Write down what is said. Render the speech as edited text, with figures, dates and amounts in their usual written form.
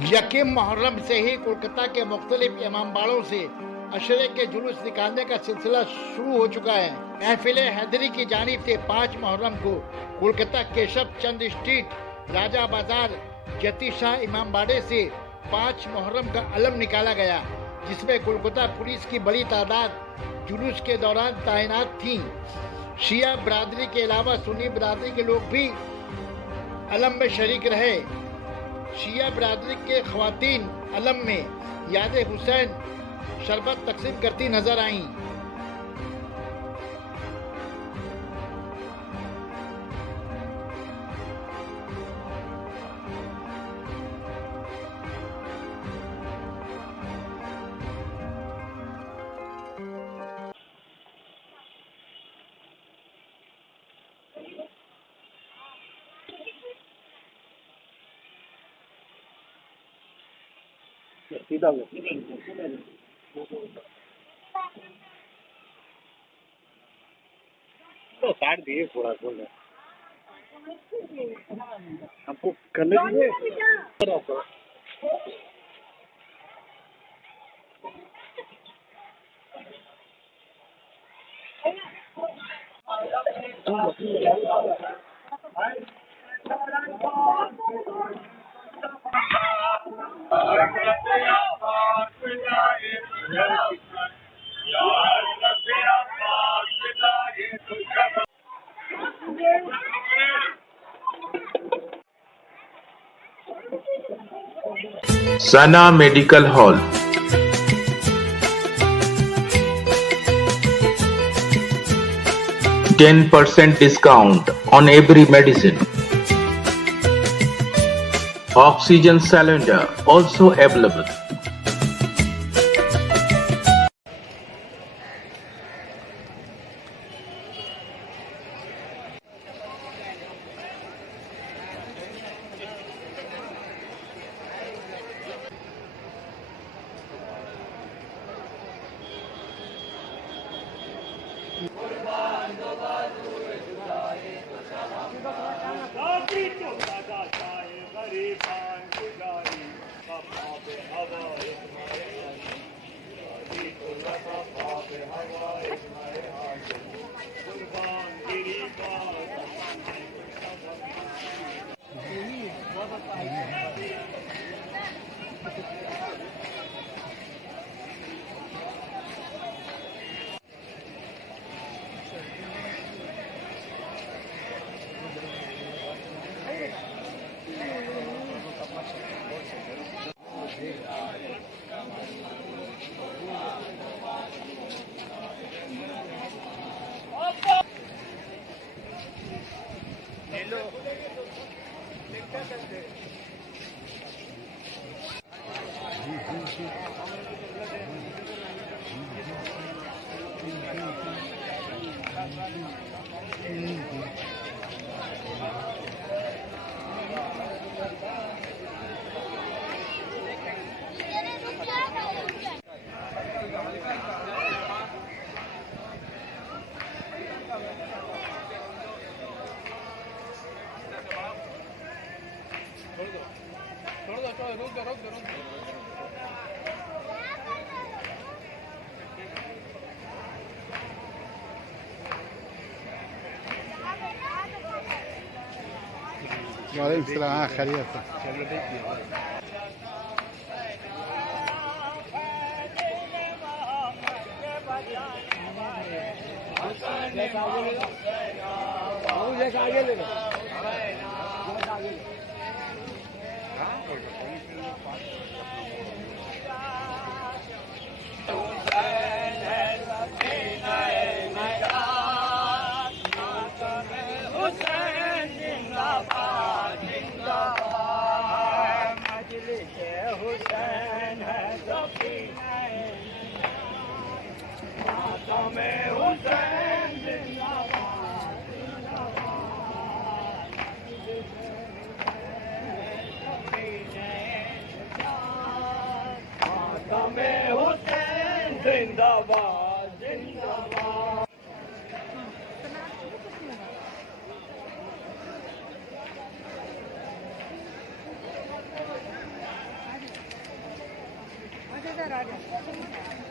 यकीम मुहर्रम से ही कोलकाता के मुख्तलिफ इमामबाड़ों से अशरे के जुलूस निकालने का सिलसिला शुरू हो चुका है। महफिल हैदरी की जानिब से 5 मुहर्रम को कोलकाता केशव चंद स्ट्रीट, राजा बाजार, जती शाह इमामबाड़े से 5 मुहर्रम का अलम निकाला गया, जिसमें कोलकाता पुलिस की बड़ी तादाद जुलूस के दौरान तैनात थी। शिया बरादरी के अलावा सुन्नी बरादरी के लोग भी अलम में शरीक रहे। शिया बरादरी के ख्वातीन अलम में याद हुसैन शरबत तकसीम करती नजर आईं। सीधा तो काट दिए थोड़ा थोड़ा हमको करने दीजिए। Sana Medical Hall. %10 discount on every medicine. Oxygen cylinder also available. वालेकुम सलाम। खैरियत है। आगे ले जिंदाबाद जिंदाबाद। इधर आ जा